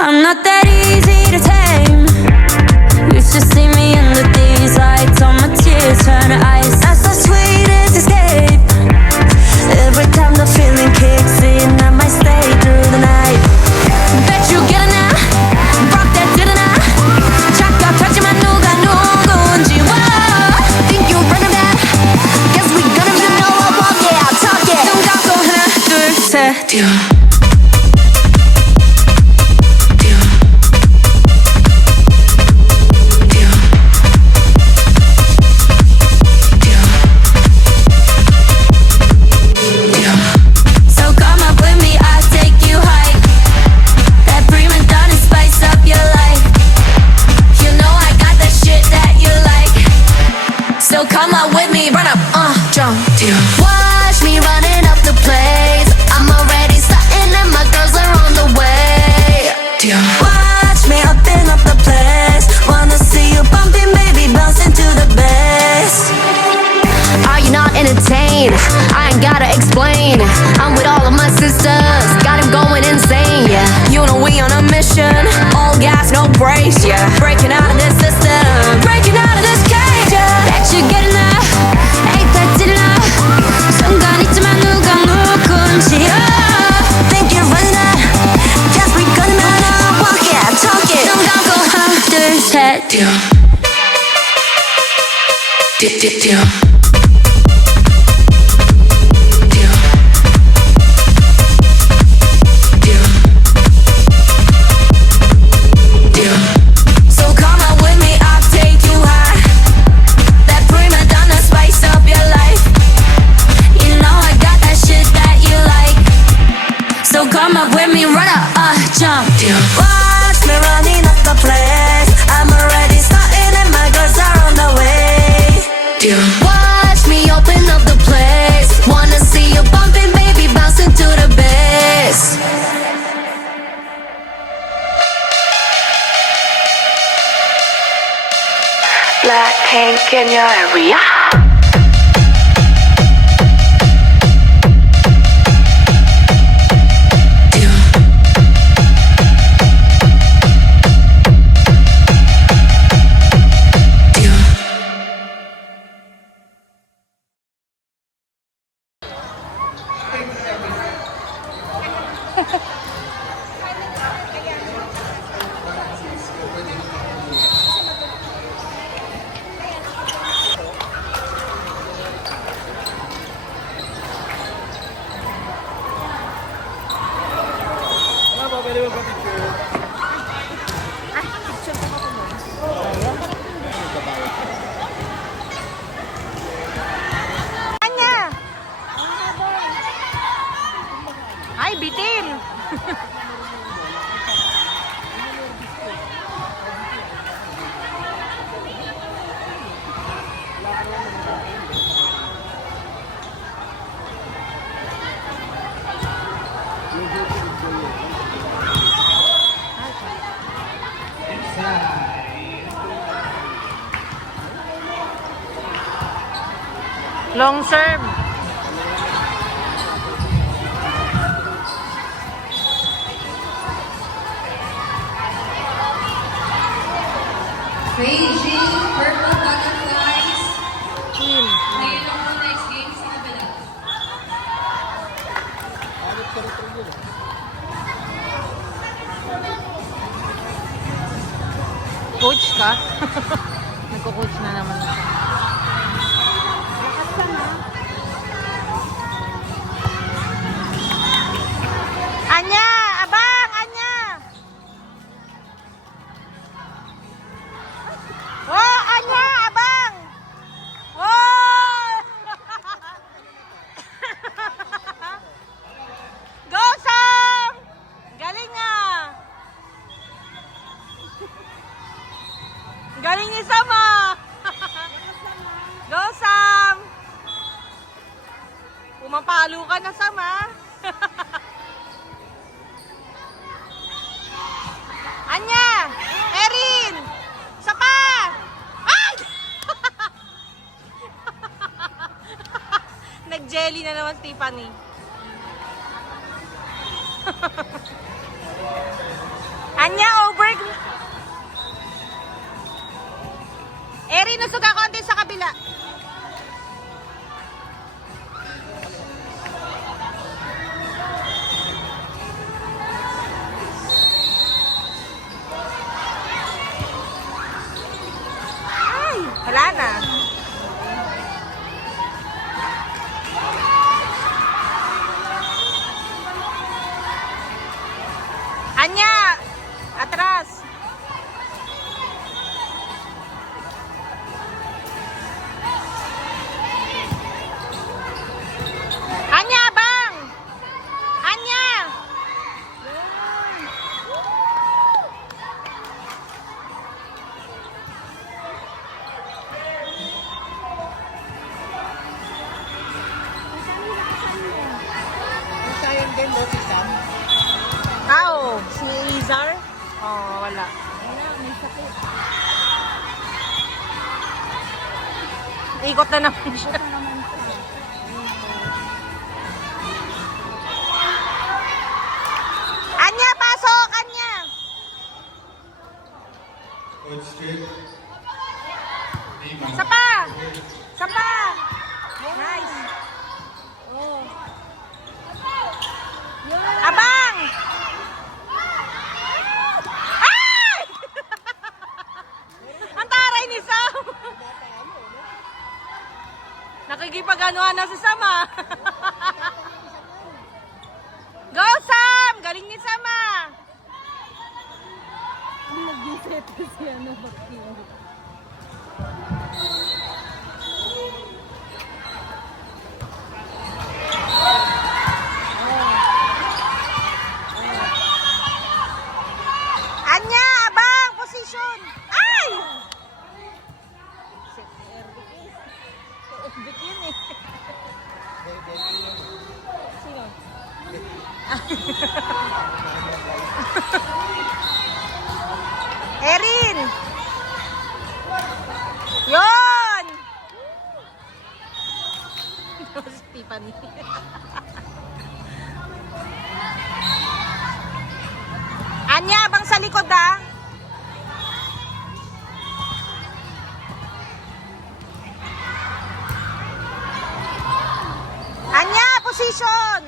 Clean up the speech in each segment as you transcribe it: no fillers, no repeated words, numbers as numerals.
I'm not that easy to tame. Used to see me in the days, lights on my tears turn to ice. That's the sweetest escape. Every time the feeling kicks in, I might stay through the night. Bet you get it now. Rock that didn't I? 잠깐 터지만 누가 누군지. Whoa. Think you're running back? Guess we gonna be know I walk it, I'll talk it. 눈 감고 하나 둘 셋. Watch me running up the place. I'm already starting and my girls are on the way. Watch me upping up the place. Wanna see you bumping, baby, bouncing to the bass. Are you not entertained? I ain't gotta explain. I'm with all of my sisters, got him going insane, yeah. You know we on a mission, all gas, no brakes, yeah. Breaking out of this system, breaking out of this cage, yeah. Bet you getting up, ain't that did enough. 순간 있지만 누가 누군지. Think you're running out, guess we gonna walk it, talk it. 눈 감고 하나 둘 셋. Watch me running up the place. I'm already starting and my girls are on the way. Watch me open up the place. Wanna see you bumping, baby, bouncing to the bass. Blackpink in your area. Ay, bitin! Long serve. Beijing Purple Butterflies. Ngayon ang mga next game sa kabila. Coach ka? Nagko-coach na naman siya. Anya! Abang! Anya! Oh! Anya! Abang! Oh! Go, Sam! Galing ah! Galing ni Sam ah! Go, Sam! Pumapalo ka na, Sam ah! Anya! Erin! Sapa! Ay! Nag-jelly na naman, Tiffany. Anya, over. Eri, nusog ka konti sa kabila. Ay, wala na. Anya, atras. Anya, bang. Anya. Sayang din daw si Sam. Tao, si Izar? Oh, wala. Ikot na naman siya. Anya, pasok! Anya! Isa pa! Isa pa! Nice! Abang! Ay! Ang taray ni Sam! Nakikipag-anuhan na si Sam ah. Go Sam! Galing ni Sam ah. Anya, abang! Position! Ay! Bit yun eh. Sino? Erin! Yun! Si Tiffany. Anya, abang sa likod ah. Anya, position!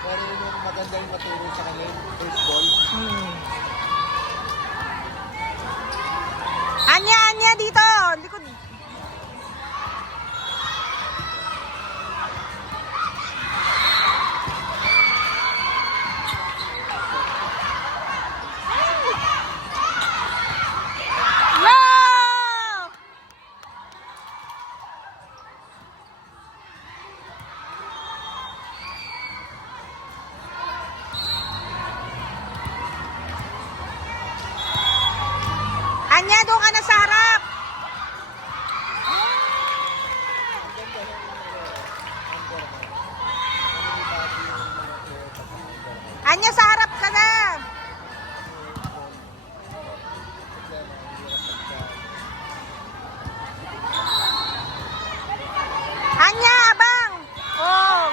Pero yun yung maganda yung maturo sa kanya, first ball. Anya, Anya, dito! Likod. Wow! Anya, doon ka na sa harap. Anya, sa harap ka na. Anya, abang. Oh.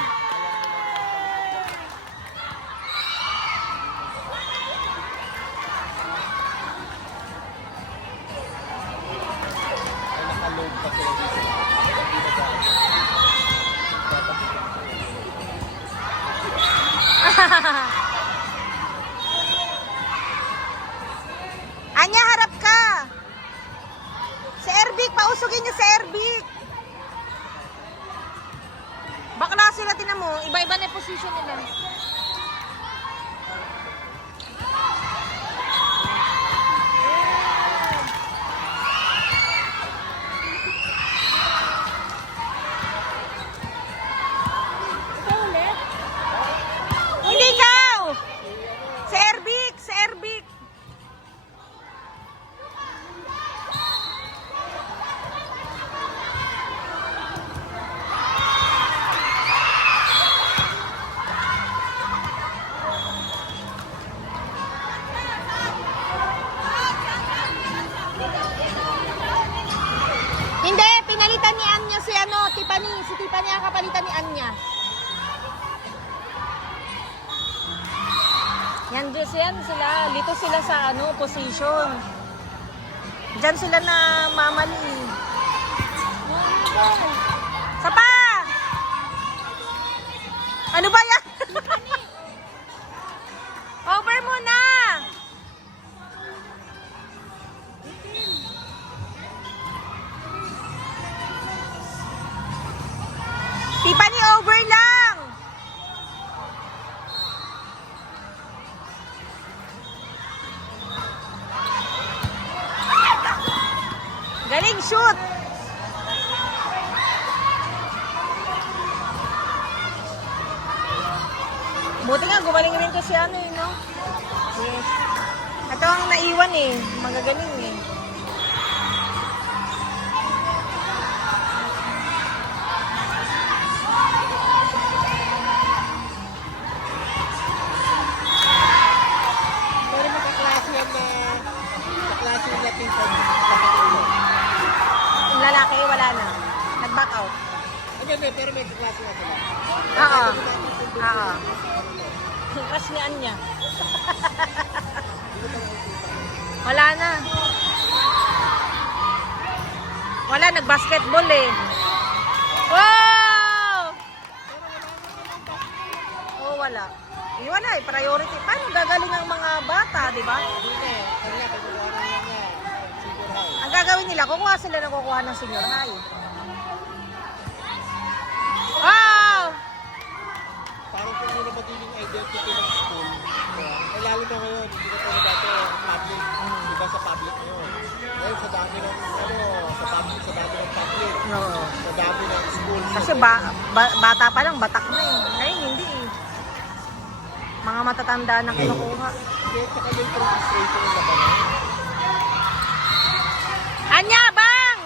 Ay nakaload pa sila dito. Hindi na dahil. Anya, harap ka. Si Erbic, pausugin niyo si Erbic. Bakla sila, tinan mo. Iba-iba na yung position nila. Hindi ikaw! Si Erbic! Si Erbic! Hindi, pinalitan ni Anya si Tiffany. Si Tiffany ang kapalitan ni Anya. Yan, yan sila. Dito sila sa ano, position. Diyan sila na mamali. Sapa! Ano ba yan? Over muna! Tiffany, over lang! Galing shoot! Buti nga, gumaling rin kasi ano eh, no? Yes. Ito ang naiwan eh. Magagaling eh. Pero magkaklase yan na kaklase yung Latin sa kapatulo. Yung lalaki, wala na. Nag-back out. Hindi, pero may kaklase na sila. Oo. Oo. Crush ni Anya. Wala na. Wala, nag-basketball eh. Wow! Oh, wala. Wala eh, priority. Paano gagaling ang mga bata, di ba? Hindi, kanya, pagkukuha na lang niya. Senior high. Ang gagawin nila, kukuha sila ng kukuha ng senior high. Wow! Parang kung muna magiging identity ng school. Eh, lalo na ngayon, hindi na tayo dati public. Iba sa public ngayon. Ngayon, sa dami ng, sa dami ng public. Oo. Sa dami ng school. Kasi bata pa lang, batak na eh. Ngayon, hindi eh. Mga matatanda na kinukuha. Kaya saka yung registration ng labanan. Anya, bang!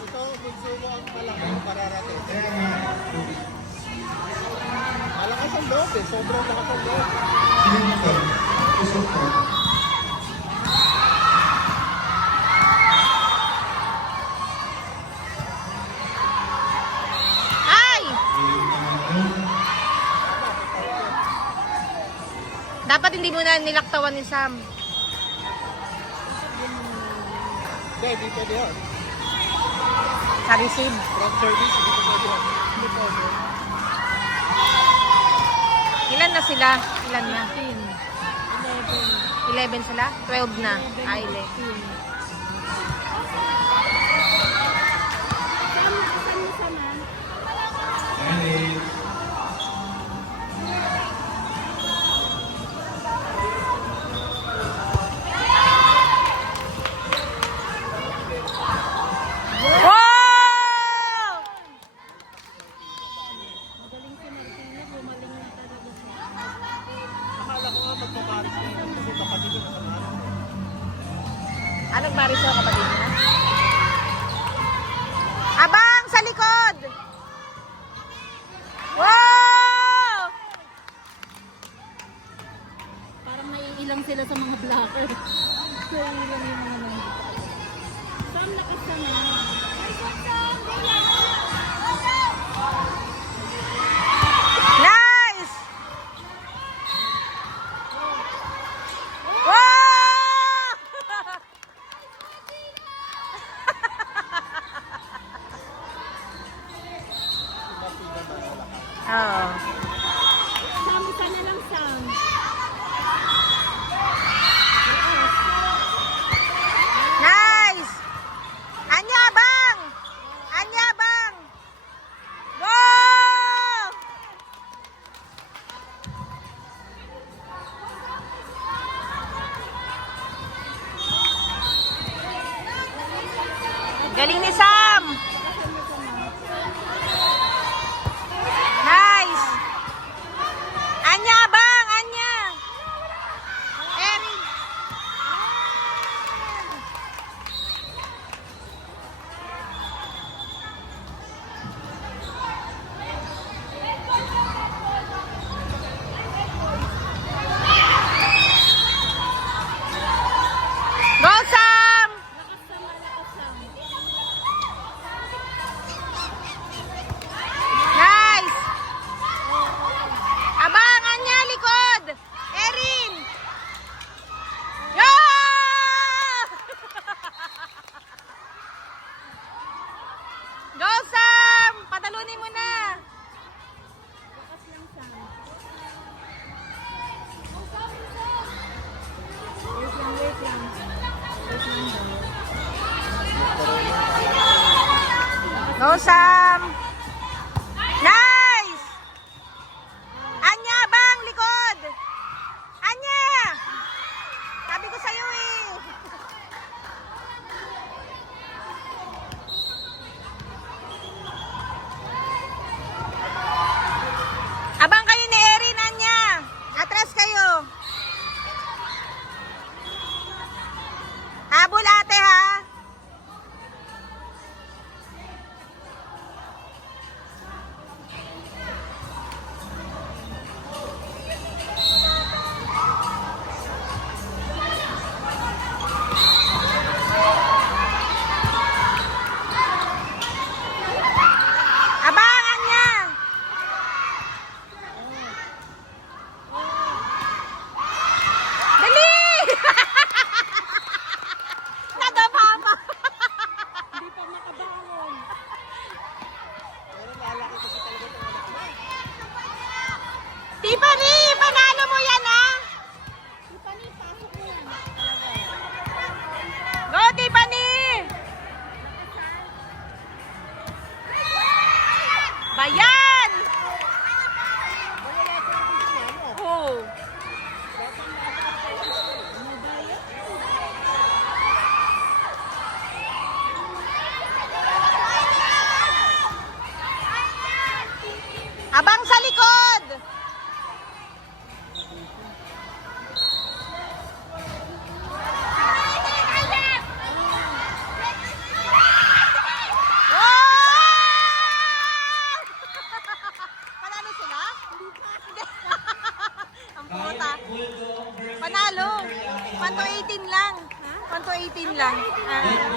Ito, consumo ang malaking pararating. Malakas ang loob eh. Sobrang lakas ang loob. Ay! Dapat hindi mo na nilaktawan ni Sam. Hindi, hindi pwede yun. Sa receive. Front service, hindi pa pwede yun. Hindi pwede. Ilan na sila? Ilan na? 11 sila? 12 na. Ay, 11. Wow! Akala ko nga magpaparis na yun kasi kapatid yun ang ano. Anong baris yung kapatid niya? Abang! Sa likod! Wow! Parang naiilang sila sa mga blocker. Naiilang yung mga nandito. Sam, nakasama. Nice! Wow! Oo. Sam, isa na lang, Sam. Nice! Anya, bang! Anya, bang! Go! Galing ni Sam! Nice! Anya, bang! Anya! Erin! Go, Sam! lang. First number. Go, Sam! Nice! Anya, bang, likod! Anya! Sabi ko sa'yo eh. Abang kayo ni Erin, Anya. Atras kayo. Habol ate ha. Abang, Anya. Dali! Nadapa pa. Hindi pa makabangon. Pero lalaki kasi talaga itong anak mo. Tiffany, panalo mo yan ha. Tiffany, pasok mo yan. Go, Tiffany! Bayan! Oh. Abang sa likod! Oh! Panalo sila? Hindi. Ang puta. Panalo. 1 to 18 lang. 1 to 18 lang. Ah.